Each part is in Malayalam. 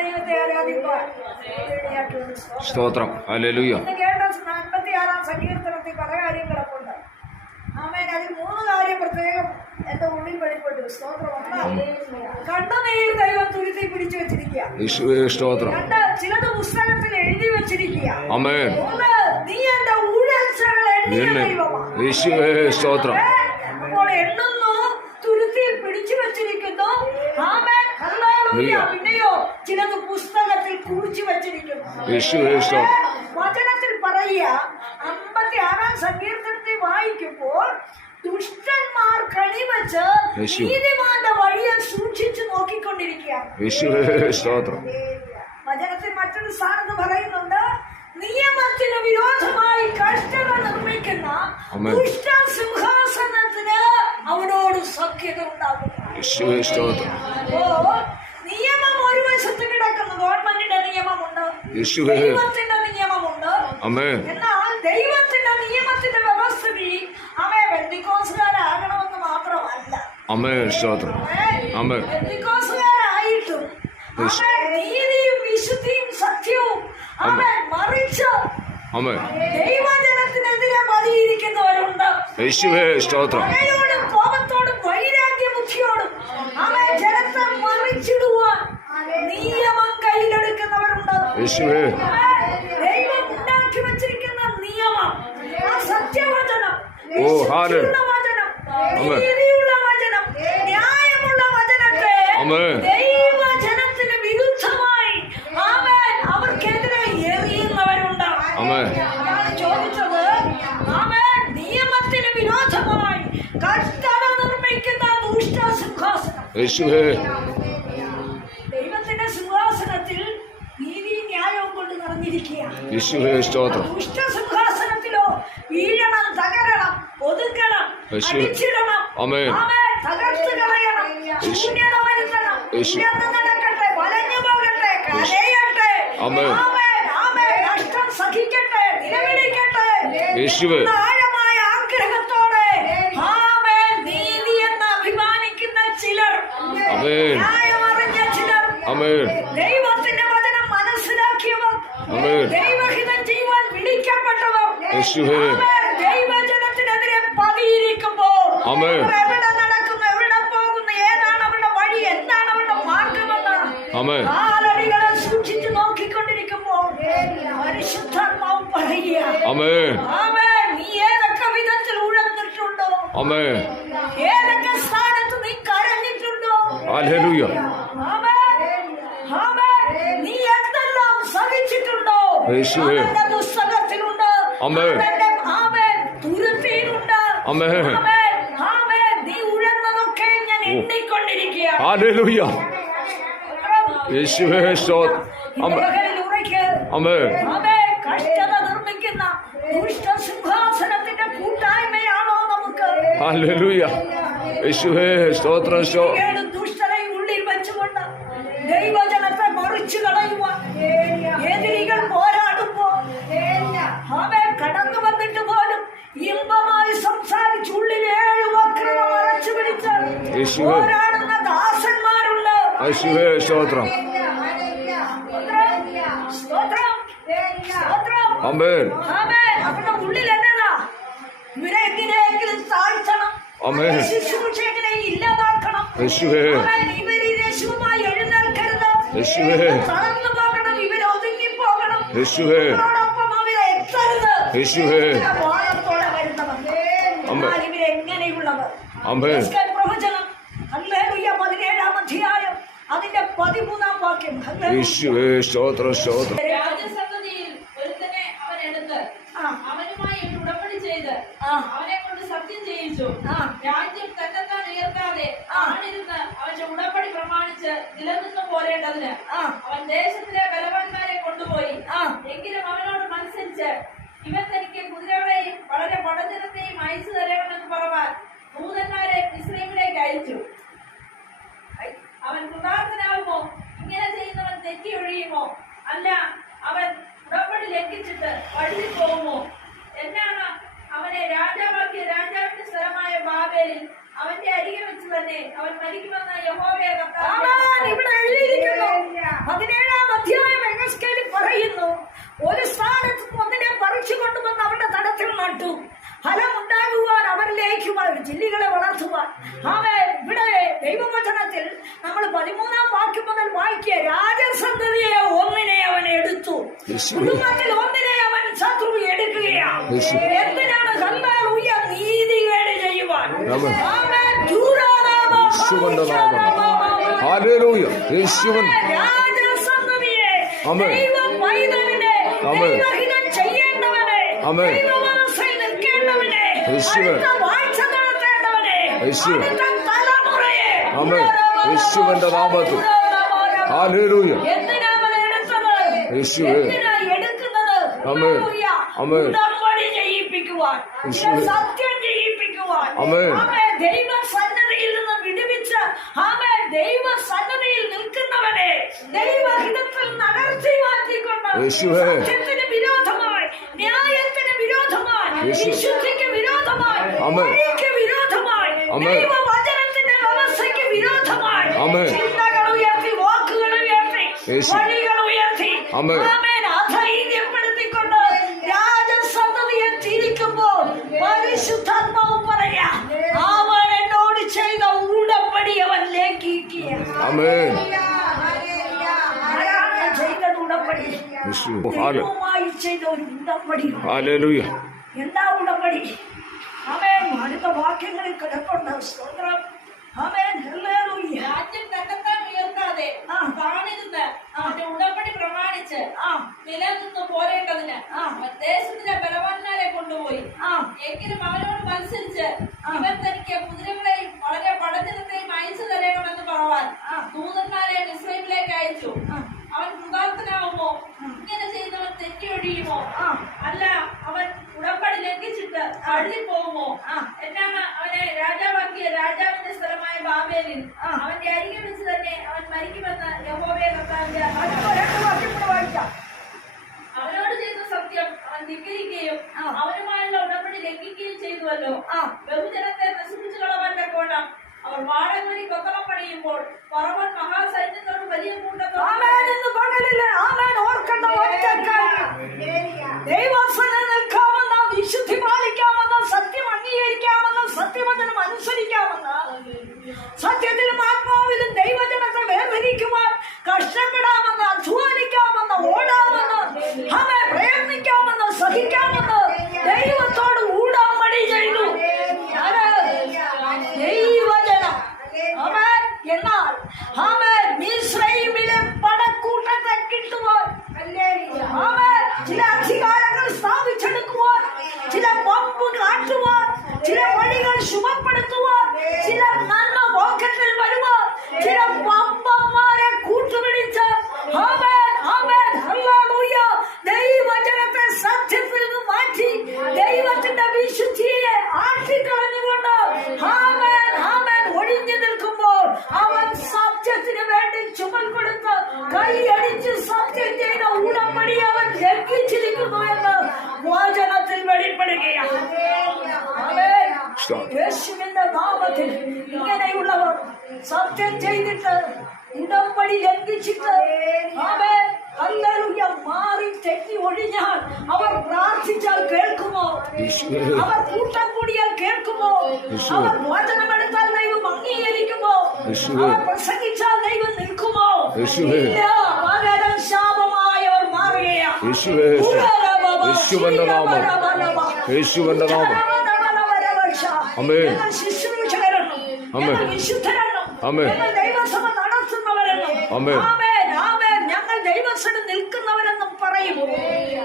ദൈവത്തെ ആരാധിപ്പാൻ സ്തോത്രം. അല്ലെ കേട്ട അൻപത്തി ആറാം സങ്കീർത്തനത്തിൽ പല കാര്യം കിടപ്പുണ്ട് ആമേൻ. അതിൽ മൂന്ന് കാര്യം പ്രത്യേകം എന്റെ ഉള്ളിൽ വെളിപ്പെട്ടു. സ്തോത്രം. ഒന്ന് കണ്ണുനീർ ദൈവം തുരുത്തി പിടിച്ചു വെച്ചിരിക്കുക. യേശുവേ സ്തോത്രം. രണ്ട് ചിലത് പുസ്തകത്തിൽ എഴുതി വെച്ചിരിക്കുക. ആമേൻ. മൂന്ന് നീ എന്റെ ഊഴൽച്ചകൾ എണ്ണിയ ദൈവമാണ് സ്തോത്രം. അപ്പോൾ എണ്ണുന്നു തുരുത്തി പിടിച്ചു വെച്ചിരിക്കുന്നു. ആമേൻ. ഹല്ലേലൂയ പിന്നെയോ ചിലത് പുസ്തകത്തിൽ കുറിച്ചു വെച്ചിരിക്കുന്നു യേശുവേ സ്തോത്രം വചനത്തിൽ പറയുക അമ്പത്തി ആറാം സങ്കീർത്തനത്തിൽ വായിക്കുമ്പോൾ ദുഷ്ടന്മാർ കണിവച്ച്. നീതിമാന്റെ വഴിയെ സൂക്ഷിച്ചു നോക്കിക്കൊണ്ടിരിക്കുകയാണ്. വചനത്തിൽ മറ്റൊരു സ്ഥാനത്ത് പറയുന്നുണ്ട് നിയമത്തിന് വിരോധമായി കഷ്ടത നിർമ്മിക്കുന്ന. ദുഷ്ട സിംഹാസനത്തിന് അവനോട് സഖ്യത ഉണ്ടാകും യേശുവേ സ്തോത്രം അപ്പോ നിയമം ഒരു വശത്ത് കിടക്കുന്നു ഗവൺമെന്റിന്റെ നിയമമുണ്ട് യേശുവേ. ദൈവത്തിന്റെ നിയമമുണ്ട്. എന്നാൽ ദൈവത്തിന്റെ നിയമത്തിന്റെ വ്യവസ്ഥിതി അവയെ ബന്ധിക്കോസുകാരാകണമെന്ന് മാത്രമല്ല. സ്തോത്രം. ബന്ധിക്കോസുകാരായിട്ടും നീതിയും വിശുദ്ധിയും സത്യവും മറിച്ച് ദൈവജനത്തിനെതിരെ പതിയിരിക്കുന്നവരുണ്ട്. യേശുവേ സ്തോത്രം. വിരുദ്ധമായി ആമേൻ. അവർക്കെതിരെ എറിയുന്നവരുണ്ട് ആമേൻ. അതാണ് ചോദിച്ചത്. നിയമത്തിന് വിരോധമായി കഷ്ടത നിർമ്മിക്കുന്ന ദുഷ്ട സിംഹാസനം. യേശുവേ സ്തോത്രം സിംഹാസനത്തിലോ വീഴണം തകരണം ഒതുക്കണം. അടിച്ചിടണം ആമേൻ. തകർത്ത് കളയണം. ശൂന്യത വരുത്തണം. നടക്കട്ടെ വലഞ്ഞു പോകട്ടെ കരയട്ടെ. ആമേൻ. ആമേൻ. നഷ്ടം സഹിക്കട്ടെ നിലവിളിക്കട്ടെ യേശുവേ. ആഴമായ ആഗ്രഹത്തോടെ ആമേൻ നീതി എന്ന് അഭിമാനിക്കുന്ന ചിലർ ആമേൻ. ന്യായമറിഞ്ഞ ചിലർ ആമേൻ ദൈവത്തിന്റെ വചനം മനസ്സിലാക്കിയവർ ആമേൻ. യേശുവേ. ആമേൻ. ദൈവജനത്തിനെതിരെ പതിയിരിക്കുമ്പോൾ ആമേൻ. എവിടെ നടക്കുന്നു എവിടെ പോകുന്നു ഏതാണ് അവരുടെ വഴി എന്താണ് അവരുടെ മാർഗമെന്ന് ആമേൻ. കാലടികളെ സൂക്ഷിച്ചു നോക്കിക്കൊണ്ടിരിക്കുമ്പോൾ പരിശുദ്ധാത്മാവ് പറയുക അമേൻ ആമേൻ നീ ഏതൊക്കെ വിധത്തിൽ ഉഴന്നിട്ടുണ്ടോ അമേൻ ഏതൊക്കെ സ്ഥാനത്ത് നീ കരഞ്ഞിട്ടുണ്ടോ ഹല്ലേലൂയ ആമേൻ. ആമേൻ. നീ എന്തെല്ലാം സഹിച്ചിട്ടുണ്ടോ യേശുവേ. ആമേൻ. ആമേൻ തുരുത്തിയിലുണ്ട് ആമേൻ. ആമേൻ. ആമേൻ. നീ ഉഴന്നതൊക്കെ ഞാൻ എണ്ണിക്കൊണ്ടിരിക്കുകയാണ് ഹല്ലേലൂയ യേശുവേ സ്തോത്രം ഇവകളിൽ ഉറയ്ക്ക്. ആമേൻ. കഷ്ടത നിർമ്മിക്കുന്ന ദുഷ്ട സിംഹാസനത്തിന്റെ കൂട്ടായ്മയാണോ നമുക്ക് ഹല്ലേലൂയ യേശുവേ സ്തോത്രം സ്തോ പോരാടുന്ന ദാസന്മാരുണ്ട്. യേശുവേ സ്തോത്രം. അമേൻ. അവരുടെ ഉള്ളിൽ എന്നതാ ഇവരെ എങ്ങനെയെങ്കിലും താഴ്ത്തണം. ശുശ്രൂഷ എങ്ങനെ ഇല്ലാതാക്കണം. ഇവർ യേശുവുമായി എഴുന്നേൽക്കരുത്. തളർന്നു പോകണം. ഇവർ ഒതുങ്ങി പോകണം. യേശുവേ. ഇവരോടൊപ്പം അവരെ എത്തരുത്. യേശുവേ. വാദത്തോടെ വരുന്നവർ. ഇവരെങ്ങനെയുള്ളവർ ആമേൻ. എസ്കേൽ പ്രവചനം ഹല്ലേലൂയ പതിനേഴാം അധ്യായം അതിന്റെ പതിമൂന്നാം വാക്യം ഹല്ലേലൂയ. യേശുവേ സ്തോത്രം സ്തോത്രം അവനെ കൊണ്ട് സത്യം ചെയ്യിച്ചു. രാജ്യം തന്നെത്താൻ ഉയർത്താതെ ആ. അവന്റെ ഉടമ്പടി പ്രമാണിച്ച് നിലനിന്ന് പോരേണ്ടതിന് അവൻ ദേശത്തിലെ ബലവാന്മാരെ കൊണ്ടുപോയി. എങ്കിലും അവനോട് മത്സരിച്ച് ഇവൻ തനിക്ക് കുതിരകളെയും വളരെ പടജനത്തെയും അയച്ചു തരണമെന്ന് പറവാൻ ദൂതന്മാരെ ഇസ്രയേലിലേക്ക് അയച്ചു. അവൻ കൃതാർത്ഥനാകുമോ അല്ല അവൻ ഉടമ്പടി ലംഘിച്ചിട്ട് വഴിയിൽ പോകുമോ? എന്നാണ് അവനെ രാജാവാക്കിയ രാജാവിന്റെ സ്ഥലമായ ബാബേലിൽ അവന്റെ അരികെ വെച്ച് തന്നെ അവൻ മരിക്കുമെന്ന് യഹോവയെ. ഇവിടെ എഴുതിയിരിക്കുന്നു. പതിനേഴാം അധ്യായം എങ്ങസ്കേലിൽ പറയുന്നു ഒരു സ്ഥാനത്ത് ഒന്നിനെ പറിച്ചു കൊണ്ടുവന്ന് അവരുടെ തടത്തിൽ നട്ടു. ഫലമുണ്ടാകുവാൻ അവരിലേക്ക് വ- ജില്ലികളെ വളർത്തുവാൻ. ഇവിടെ ദൈവവചനത്തിൽ നമ്മൾ പതിമൂന്നാം വാക്യം മുതൽ വായിക്കുക രാജസന്തതിയെ കുടുംബത്തിൽ ഒന്നിനെ അവൻ ശത്രു എടുക്കുകയാണ്. എന്തിനാണ് ഹല്ലേലൂയ നീതികേട് ചെയ്യുവാൻ? യേശുവിന്റെ നാമത്തിൽ. ഹാലേലൂയ? യേശുവേ. എടുക്കുന്നത്? ആമേൻ. ഉടമ്പടി ചെയ്യിപ്പിക്കുവാൻ സത്യം ചെയ്യിപ്പിക്കുവാൻ. ആമേൻ. ദൈവ സന്നദ്ധയിൽ നിന്ന് വിടുവിച്ച് ആമേ ദൈവ സന്നദ്ധയിൽ നിൽക്കുന്നവനെ ദൈവഹിതത്തിൽ നടത്തി മാറ്റിക്കൊണ്ട്. സത്യത്തിന് വിരോധമായി ന്യായത്തിന് വിരോധമായി. വിശുദ്ധിക്ക് വിരോധമായി. വഴിക്ക് വിരോധമായി. ദൈവവചനത്തിന്റെ വ്യവസ്ഥയ്ക്ക് വിരോധമായി. ചിന്തകൾ ഉയർത്തി വാക്കുകൾ ഉയർത്തി വഴികൾ അധൈര്യപ്പെടുത്തിക്കൊണ്ട് രാജസന്തതിയെ തിരിക്കുമ്പോൾ പരിശുദ്ധാത്മാവ് പറയാ അവൻ എന്നോട് ചെയ്ത ഉടമ്പടി അവൻ ആരാണ് ചെയ്തത് ഉടമ്പടി? ചെയ്ത ഒരു ഉടമ്പടി. എന്താ ഉടമ്പടി? അവൻ അടുത്ത വാക്യങ്ങളിൽ കിടപ്പുണ്ട്. സ്തോത്രം. അവൻ ഹല്ലേലൂയ. രാജ്യം കാണിരുന്ന് അവന്റെ ഉടമ്പടി പ്രമാണിച്ച് നിലനിന്ന് പോരേണ്ടതിന് ദേശത്തിലെ ബലവാന്മാരെ കൊണ്ടുപോയി ആ എങ്കിലും അവനോട് മത്സരിച്ച് ഇവൻ തനിക്ക് കുതിരകളെയും വളരെ പടജനത്തെയും അയച്ചു തരണമെന്ന് പറവാൻ ആ. ദൂതന്മാരെ ഇസ്രയേലിലേക്ക് അയച്ചു ആ. അവൻ കൃതാർത്ഥനാവുമോ ഇങ്ങനെ ചെയ്യുന്നവൻ തെറ്റിയൊഴിയുമോ ആ. അല്ല അവൻ ഉടമ്പടി ലംഘിച്ചിട്ട് പോകുമോ ആ. എന്നാണ് അവനെ രാജാവാക്കിയ രാജാവിന്റെ സ്ഥലമായ ബാബേലിൽ ആ. അവന്റെ അരികെ വെച്ച് തന്നെ അവൻ മരിക്കുമെന്ന് യഹോവയെ കർത്താവിന്റെ അടുത്ത രണ്ട് വാക്യം കൂടെ വായിക്കാം അവനോട് ചെയ്ത സത്യം അവൻ ധിക്കരിക്കുകയും ആ. അവനുമായുള്ള ഉടമ്പടി ലംഘിക്കുകയും ചെയ്തുവല്ലോ ആ. ബഹുജനത്തെ നശിപ്പിച്ചു കളവാന്റെ കോണം അവർ വാടകരി കൊത്തളം പണിയുമ്പോൾ പറവൻ മഹാസൈന്യത്തോട് വലിയ കൂട്ടത്തോട് ആമേൻ എന്ന് പകലിൽ ആമേൻ ഓർക്കേണ്ട ഒറ്റ കാര്യം. ദൈവസന്നിധിയിൽ നിൽക്കാമെന്ന് വിശുദ്ധി പാലിക്കാമെന്ന് സത്യം അംഗീകരിക്കാമെന്ന് സത്യമചനം അനുസരിക്കാമെന്ന് സത്യത്തിലും ആത്മാവിലും ദൈവജനത്തെ വേർതിരിക്കുവാൻ കഷ്ടപ്പെടാമെന്ന് അധ്വാനിക്കാമെന്ന് ഓടാമെന്ന് അവൻ പ്രയത്നിക്കാമെന്ന് സഹിക്കാമെന്ന് ദൈവത്തോട് ഊടാമടി ചെയ്തു ആര്? ദൈവജനം അവൻ എന്നാൽ അവൻ മിസ്രൈമിലെ പടക്കൂട്ടത്തെ കിട്ടുവാൻ അവൻ ചില അധികാരങ്ങൾ സ്ഥാപിച്ചെടുക്കുവാൻ ചില പമ്പ് കാട്ടുവാൻ ചില വഴികൾ ശുഭപ്പെടുത്തുവാൻ ചില നന്മ പോക്കറ്റിൽ വരുവാൻ ചില പമ്പന്മാരെ കൂട്ടുപിടിച്ച് അവൻ അവൻ ഹല്ലേലൂയ ദൈവജനത്തെ സത്യത്തിൽ നിന്ന് മാറ്റി ദൈവത്തിന്റെ വിശുദ്ധിയെ ആട്ടിക്കളഞ്ഞുകൊണ്ട് ആമേൻ ആമേൻ ഒഴിഞ്ഞു നിൽക്കുമ്പോൾ അവൻ സത്യത്തിന് വേണ്ടി ചുമൽ കൊടുത്ത് കൈയടിച്ച് സത്യം ചെയ്ത ഉടമ്പടി അവൻ ലംഘിച്ചിരിക്കുന്നു എന്ന് വചനത്തിൽ വെളിപ്പെടുകയാണ് ആമേൻ. യേശുവിന്റെ നാമത്തിൽ ഇങ്ങനെയുള്ളവർ സത്യം ചെയ്തിട്ട് ഉടമ്പടി ലംഘിച്ചിട്ട് അവൻ ഹല്ലേലൂയ മാറി തെറ്റി ഒഴിഞ്ഞാൽ അവർ പ്രാർത്ഥിച്ചാൽ കേൾക്കുമോ? അവർ കൂട്ടം കൂടിയാൽ കേൾക്കുമോ? അവർ വചനമെടുത്താൽ ദൈവം അംഗീകരിക്കുമോ? അവർ പ്രസംഗിച്ചാൽ ദൈവം നിൽക്കുമോ. ഇല്ല പകരം ശാപമായവർ മാറുകയാണ്. യേശുവേ. യേശുവിന്റെ നാമം. യേശുവന്റെ നാമം. ഞങ്ങൾ ശുശ്രൂഷകരെന്നും. ഞങ്ങൾ വിശുദ്ധരെന്നും. ഞങ്ങൾ ദൈവസഭ നടത്തുന്നവരെന്നും. ആമേൻ ഞങ്ങൾ ദൈവസഭ നിൽക്കുന്നവരെന്നും പറയും.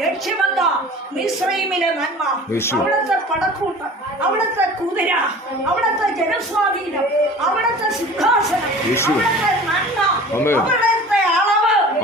ലക്ഷ്യമെന്താ മിശ്രൈമിലെ നന്മ. അവിടുത്തെ പടക്കൂട്ടം അവിടുത്തെ കുതിര അവിടുത്തെ ജനസ്വാധീനം അവിടുത്തെ സിംഹാസനം. അവിടുത്തെ നന്മ. അവിടുത്തെ അളവ്.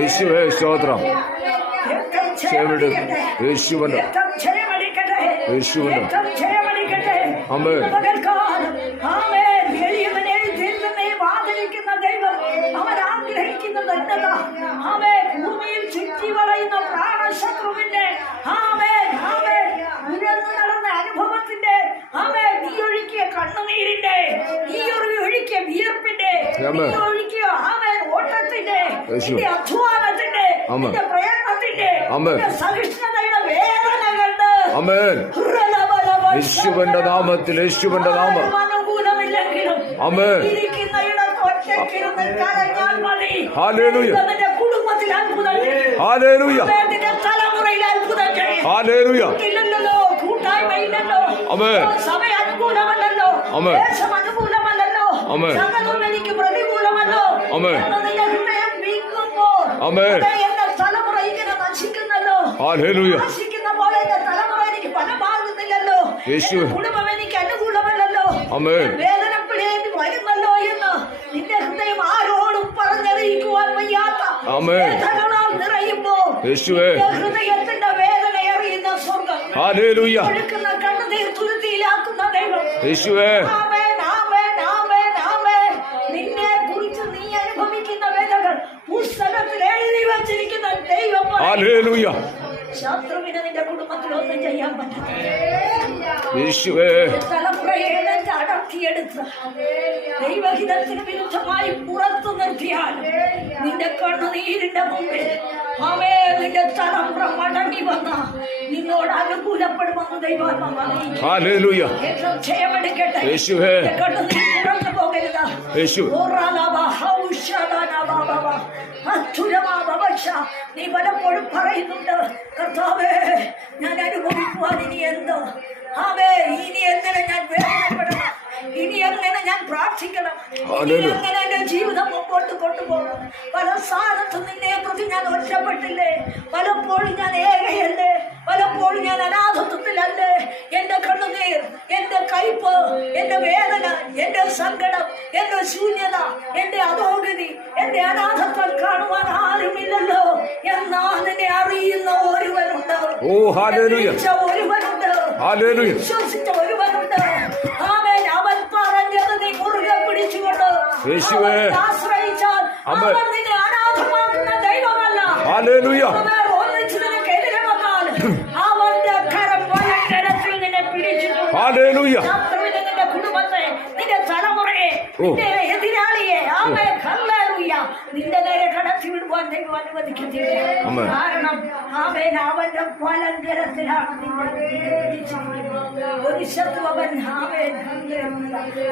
യേശുവേ സ്തോത്രം ക്ഷയമടി-. യേശുവിന്റെ. യേശുവിന്റെ രക്തം ക്ഷയമടിക്കട്ടെ. ആമേൻ. പകൽക്കാലം ആമേൻ. എളിയവനെ തിരുമേ വാതിലിക്കുന്ന ദൈവം അവൻ ആഗ്രഹിക്കുന്നത് എന്നതാ അവൻ ഭൂമിയിൽ ചുറ്റി വള ആമേൻ. നീ ഒഴിക്കുക ആമേൻ ഓട്ടത്തിന്റെ അധ്വാനത്തിന്റെ പ്രയത്നത്തിന്റെ സഹിഷ്ണുതയുടെ വേദന കണ്ട് അമേൻ യേശുവിന്റെ നാമത്തിൽ യേശുവിന്റെ നാമം. ചെയ്യും. ഹാലേലൂയ. ഹാലേലൂയ. ഹാലേലൂയ. നശിക്കുന്ന പോലെ എന്റെ തലമുറ എനിക്ക് ഫലമാകുന്നില്ലല്ലോ യേശു. എന്റെ കുടുംബം എനിക്ക് അനുകൂലമല്ലല്ലോ വേദനപ്പെടേണ്ടി വരുന്നല്ലോ എന്ന് നിന്റെ ഹൃദയം ആരോടും പറഞ്ഞറിയിക്കുവാൻ വയ്യാത്ത. വേദനകളാൽ നിറയുമ്പോ യേശുവേ. നിന്റെ ഹൃദയത്തിന്റെ വേദന അറിയുന്ന സ്വർഗം കണ്ണുനീർ തുരുത്തിയിലാക്കുന്ന ദൈവം ദൈവം പറയും. ഹാലേലൂയ ശത്രുവിന് നിന്റെ കുടുംബത്തിൽ ഒന്നും ചെയ്യാൻ പറ്റില്ല യേശുവേ തലമുറയെ എഴുന്നേറ്റ് അടർത്തിയെടുത്ത് ദൈവഹിതത്തിന് വിരുദ്ധമായി പുറത്തു നിർത്തിയാൽ നിന്റെ കണ്ണുനീരിന്റെ മുമ്പിൽ അവേ നിന്റെ തലമുറ മടങ്ങി വന്ന നിന്നോട് അനുകൂലപ്പെടുമെന്ന് ദൈവം അറിയിച്ചു ഹാലേലൂയ ഏറ്റവും ക്ഷയമെടുക്കട്ടെ യേശുവേ. നിന്റെ കണ്ണുനീർ പുറത്തു പോകരുത് യേശു അത്ഭുതമാബാബക്ഷ. നീ പലപ്പോഴും പറയുന്നുണ്ട് കർത്താവേ ഞാൻ അനുഭവിക്കുവാൻ ഇനി എന്ത്? ആവേ ഇനി എങ്ങനെ ഞാൻ വേദനപ്പെടണം? ഇനി എങ്ങനെ ഞാൻ പ്രാർത്ഥിക്കണം? ഇനി. എങ്ങനെ എന്റെ ജീവിതം മുമ്പോട്ട് കൊണ്ടുപോകണം? പല സ്ഥാനത്തും നിന്നെ കുറിച്ച് ഞാൻ ഒറ്റപ്പെട്ടില്ലേ? പലപ്പോഴും ഞാൻ ഏകയല്ലേ? പലപ്പോഴും ഞാൻ അനാഥത്വത്തിലല്ലേ? എന്റെ കണ്ണുനീർ എന്റെ കയ്പ് എന്റെ വേദന എന്റെ സങ്കടം എന്റെ ശൂന്യത എന്റെ അധോഗതി എന്റെ അനാഥത്വം കാണുവാൻ ആരുമില്ലല്ലോ എന്നാ നിന്നെ അറിയുന്ന ഒരുവനുണ്ട്. ഒരുവനുണ്ട്. വിശ്വസിച്ച ഒരുവനുണ്ട്. ആമേൻ. അവൻ പറഞ്ഞത് നീ മുറുകെ പിടിച്ചുകൊണ്ട്. ആശ്രയിച്ചാൽ. അവൻ നിന്നെ ശത്രുവിനെ നിന്റെ കുടുംബത്തെ നിന്റെ തലമുറയെ. നിന്റെ എതിരാളിയെ നിന്റെ നേരെ കടത്തി വിടുവാൻ ദൈവം അനുവദിക്കത്തില്ല. കാരണം ആമേൻ അവന്റെ പലങ്കരത്തിലാണ് ഒരു ശത്രു അവൻ ആമേൻ.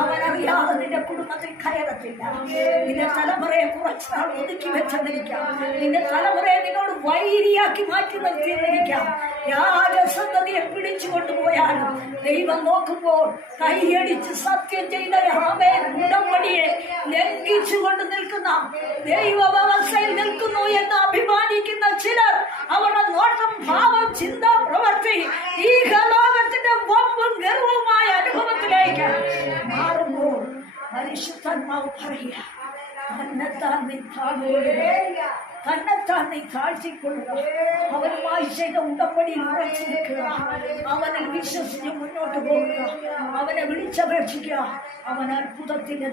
അവനറിയാതെ നിന്റെ കുടുംബത്തിൽ കയറത്തില്ല. നിന്റെ തലമുറയെ കുറച്ചാൾ ഒതുക്കി വെച്ചെന്നിരിക്കാം. നിന്റെ തലമുറയെ നിന്നോട് വൈരിയാക്കി മാറ്റി നിർത്തിയെന്നിരിക്കാം. രാജസന്തതിയെ പിടിച്ചു കൊണ്ടുപോയാലും ദൈവം നോക്കുമ്പോൾ കൈയടിച്ച് സത്യം ചെയ്ത രാമേ ഉടമ്പടിയെ ലംഘിച്ചുകൊണ്ട് നിൽക്കുന്ന ദൈവ വ്യവസ്ഥയിൽ നിൽക്കുന്നു എന്ന് അഭിമാനിക്കുന്ന ചിലർ അവരുടെ നോട്ടം ഭാവം ചിന്ത പരിശുദ്ധാത്മാവ് പറയുക തന്നെത്താൻ നീ താഴ്ന്നുകൊള്ളുക തന്നെത്താൻ നീ താഴ്ത്തിക്കൊള്ളുക അവനുമായി ചെയ്ത ഉടമ്പടിയിൽ ഉറച്ചു നിൽക്കുക അവനിൽ വിശ്വസിച്ച് മുന്നോട്ട് പോകുക അവനെ വിളിച്ചപേക്ഷിക്കുക അവൻ അത്ഭുതത്തിന്റെ